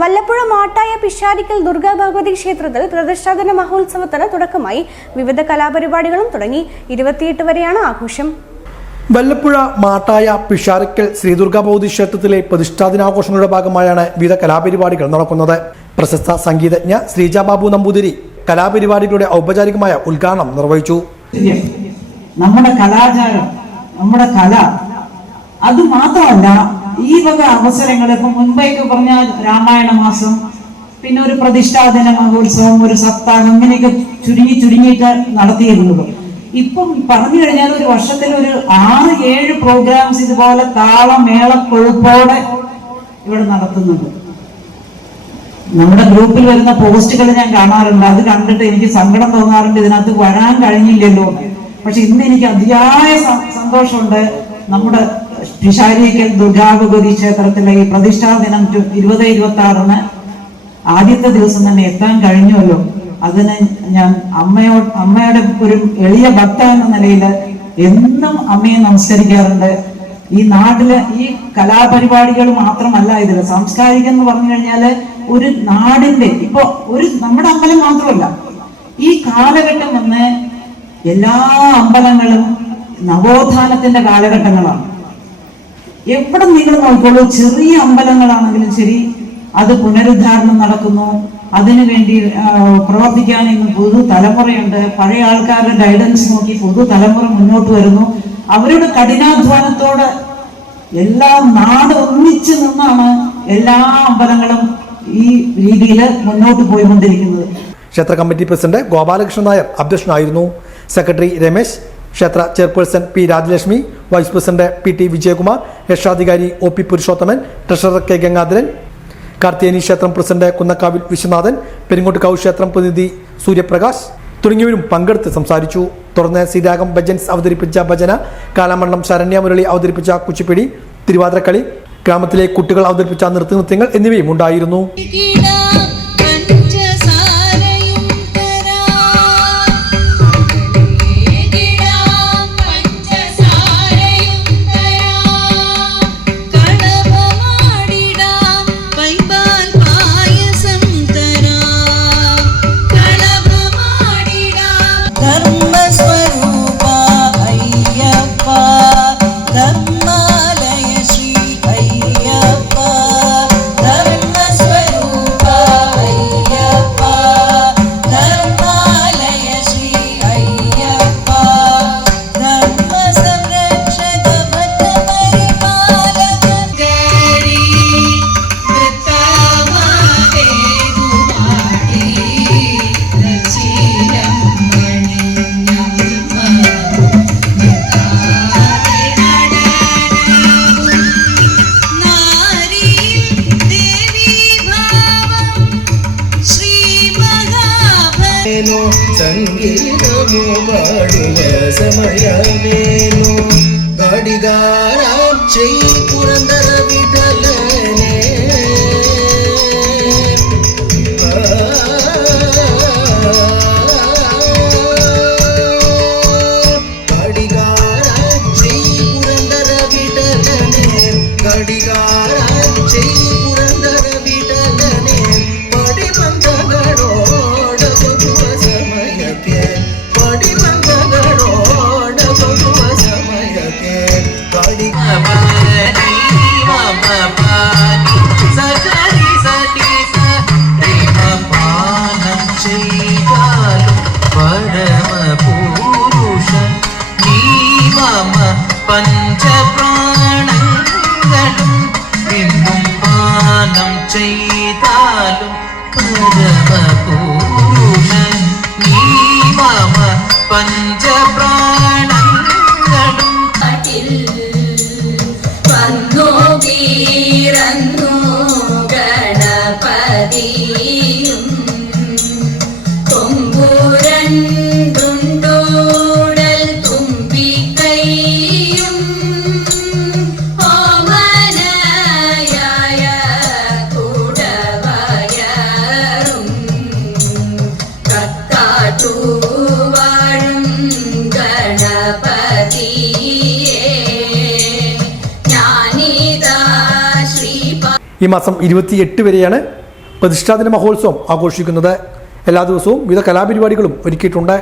വല്ലപ്പുഴ മാട്ടായ പിഷാരിക്കൽ ദുർഗാ ഭഗവതി ക്ഷേത്രത്തിൽ പ്രതിഷ്ഠാദിന മഹോത്സവത്തിന് തുടക്കമായി. വിവിധ കലാപരിപാടികളും തുടങ്ങി. 28 വരെയാണ് ആഘോഷം. വല്ലപ്പുഴ മാട്ടായ പിഷാരിക്കൽ ശ്രീ ദുർഗാ ഭഗവതി ക്ഷേത്രത്തിലെ പ്രതിഷ്ഠാദിനാഘോഷങ്ങളുടെ ഭാഗമായാണ് വിവിധ കലാപരിപാടികൾ നടക്കുന്നത്. പ്രശസ്ത സംഗീതജ്ഞ ശ്രീജ ബാബു നമ്പൂതിരി കലാപരിപാടികളുടെ ഔപചാരികമായ ഉദ്ഘാടനം നിർവഹിച്ചു. നമ്മുടെ കലാചാരം, നമ്മുടെ കല, അത് മാത്രമല്ല ഈ വക അവസരങ്ങൾ ഇപ്പൊ മുൻപേക്ക് പറഞ്ഞ രാമായണ മാസം, പിന്നെ ഒരു പ്രതിഷ്ഠാദിന മഹോത്സവം, ഒരു സപ്താഹം, അങ്ങനെയൊക്കെ ചുരുങ്ങിയിട്ട് നടത്തിയിരുന്നത്. ഇപ്പം പറഞ്ഞു കഴിഞ്ഞാൽ ഒരു വർഷത്തിൽ ഒരു 6-7 പ്രോഗ്രാംസ് ഇതുപോലെ താളമേള കൊഴുപ്പോടെ ഇവിടെ നടത്തുന്നുണ്ട്. നമ്മുടെ ഗ്രൂപ്പിൽ വരുന്ന പോസ്റ്റുകൾ ഞാൻ കാണാറുണ്ട്. അത് കണ്ടിട്ട് എനിക്ക് സങ്കടം തോന്നാറുണ്ട്, ഇതിനകത്ത് വരാൻ കഴിഞ്ഞില്ലല്ലോ. പക്ഷെ ഇന്ന് എനിക്ക് അതിയായ സന്തോഷമുണ്ട്. നമ്മുടെ പിഷാരിക്കൽ ദുർഗാ ഭഗവതി ക്ഷേത്രത്തിലെ ഈ പ്രതിഷ്ഠാ ദിനം 20-26 ആദ്യത്തെ ദിവസം തന്നെ എത്താൻ കഴിഞ്ഞുവല്ലോ. അതിന് ഞാൻ അമ്മയുടെ ഒരു എളിയ ഭക്ത എന്ന നിലയിൽ എന്നും അമ്മയെ നമസ്കരിക്കാറുണ്ട്. ഈ നാട്ടില് ഈ കലാപരിപാടികൾ മാത്രമല്ല, ഇതില് സാംസ്കാരികം എന്ന് പറഞ്ഞു കഴിഞ്ഞാല് ഒരു നാടിന്റെ, ഇപ്പൊ ഒരു നമ്മുടെ അമ്പലം മാത്രമല്ല, ഈ കാലഘട്ടം വന്ന് എല്ലാ അമ്പലങ്ങളും നവോത്ഥാനത്തിന്റെ കാലഘട്ടങ്ങളാണ്. എവിടെ നിങ്ങൾ നോക്കിക്കോളൂ, ചെറിയ അമ്പലങ്ങളാണെങ്കിലും ശരി, അത് പുനരുദ്ധാരണം നടക്കുന്നു. അതിനുവേണ്ടി പ്രവർത്തിക്കാൻ ഇന്ന് പുതുതലമുറയുണ്ട്. പഴയ ആൾക്കാരുടെ ഗൈഡൻസ് നോക്കി പുതുതലമുറ മുന്നോട്ട് വരുന്നു. അവരുടെ കഠിനാധ്വാനത്തോടെ എല്ലാ നാട് ഒന്നിച്ചു നിന്നാണ് എല്ലാ അമ്പലങ്ങളും ഈ രീതിയിൽ മുന്നോട്ട് പോയിക്കൊണ്ടിരിക്കുന്നത്. ക്ഷേത്ര കമ്മിറ്റി പ്രസിഡന്റ് ഗോപാലകൃഷ്ണൻ നായർ അധ്യക്ഷനായിരുന്നു. സെക്രട്ടറി രമേശ്, ക്ഷേത്ര chairperson P Rajalakshmi, vice president P T. Vijayakumar, രക്ഷാധികാരി O P. Purushothaman, treasurer K. Gangadharan, Karthiyeni ക്ഷേത്രം പ്രസിഡന്റ് കുന്നക്കാവിൽ വിശ്വനാഥൻ, പെരിങ്ങോട്ടുകാവ് ക്ഷേത്രം പ്രതിനിധി സൂര്യപ്രകാശ് തുടങ്ങിയവരും പങ്കെടുത്ത് സംസാരിച്ചു. തുടർന്ന് ശ്രീരാഗം ഭജൻസ് അവതരിപ്പിച്ച ഭജന, കാലാമണ്ഡലം ശരണ്യ മുരളി അവതരിപ്പിച്ച കുച്ചിപ്പിടി, തിരുവാതിരക്കളി, ഗ്രാമത്തിലെ കുട്ടികൾ അവതരിപ്പിച്ച നൃത്തങ്ങൾ എന്നിവയും ഉണ്ടായിരുന്നു. സംഗീതമോ പാടുക സമയമേനോ ഗാഡികാരാം ചെയ് പുരന്ദര വിഠലനെ ഗാഡികാരാം ചെയ് പുരന്ദര വിഠലനെ ഗാഡികാരാം ചെയ് പുരന്ദര വിഠലനെ പഞ്ചപ്രാണങ്ങളും എന്നും പാനം ചെയ്താലും പരമപൂരുഷൻ നീ മമ പഞ്ചപ്രാണങ്ങളും വന്നു വീരന്നു ഗണപതിയും കൊമ്പുരണ്ടുണ്ടോടൽ തുമ്പിക്കൈയും ഓമനയായ കുടവയറും കക്കാട്ടുവാഴും ഗണപതിയേ ഈ മാസം 28 വരെയാണ് പ്രതിഷ്ഠാദിന മഹോത്സവം ആഘോഷിക്കുന്നത്. എല്ലാ ദിവസവും വിവിധ കലാപരിപാടികളും ഒരുക്കിയിട്ടുണ്ട്.